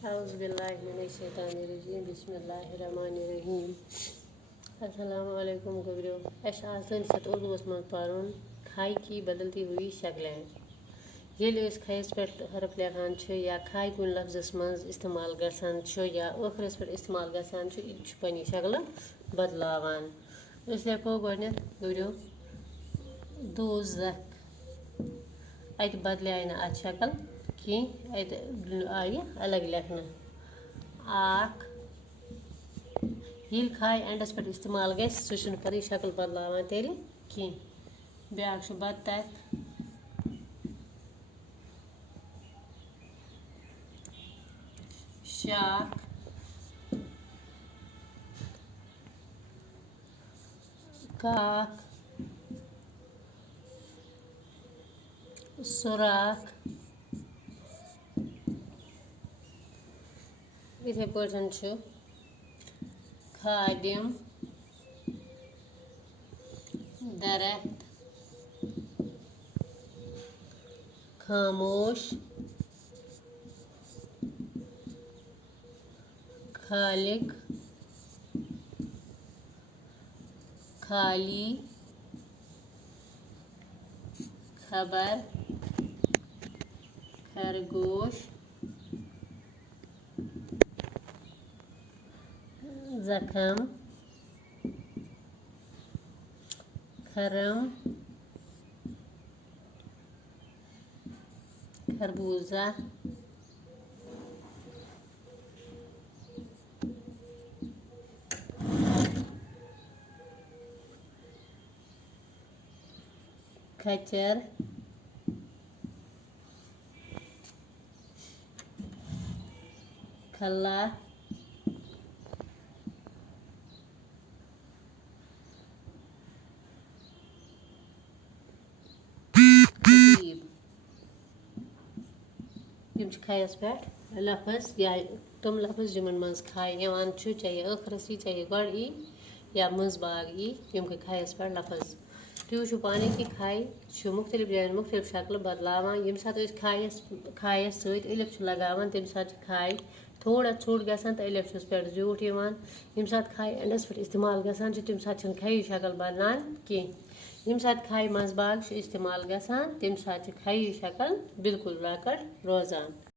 औज़ुबिल्लाहिमिनश्शैतानिर्रजीम बिस्मिल्लाहिर्रहमानिर्रहीम। अस्सलामु अलैकुम गबरो। अस आज तक उर्दूस मं पारुन खाई की बदलती हुई शक्लें। येले अस खाइस पे हरफ लेखान या खाई कुन लफ्ज़स मं इस्तेमाल गसान या ٲखरस पे इस्तेमाल गसान पनी शक्ल बदलावान। अस लेखो गोडनेथ गबरो दोज़ख। अत बदले ना अत शक्ल कि अत आय अलग लेखन आख ये खाई एंडस पे इस्तेमाल गस सह पी शक्ल बदलावान तेल कि ब्या बदत शाख काक सुराख इथे पर्सन खादिम दरख्त खामोश खालिक खाली खबर खरगोश जख्म खरम खरबूजा खच्चर खल्ला खायस पे लफज या तुम लफज जिमन मज खाय चाहे ٲखरस चाहे गड़ या मज बाग खायस पे लफज तुम वो पानी कि खाई मुख्तलिफ जान मुख्तलिफ शक्ल बदलावान यम सात खायस सलिफ लगावान तम सात खाई थोड़ा छोट गसान तो अलिफ पे ज्यूट यम सात खाई एंडस पे इस्तेमाल गसान तम सात खाई शक्ल बदलान कह यम सात खाई मज बाग इस्तेमाल गसान तम सात खाई शक्ल बिल्कुल लकट रोजान।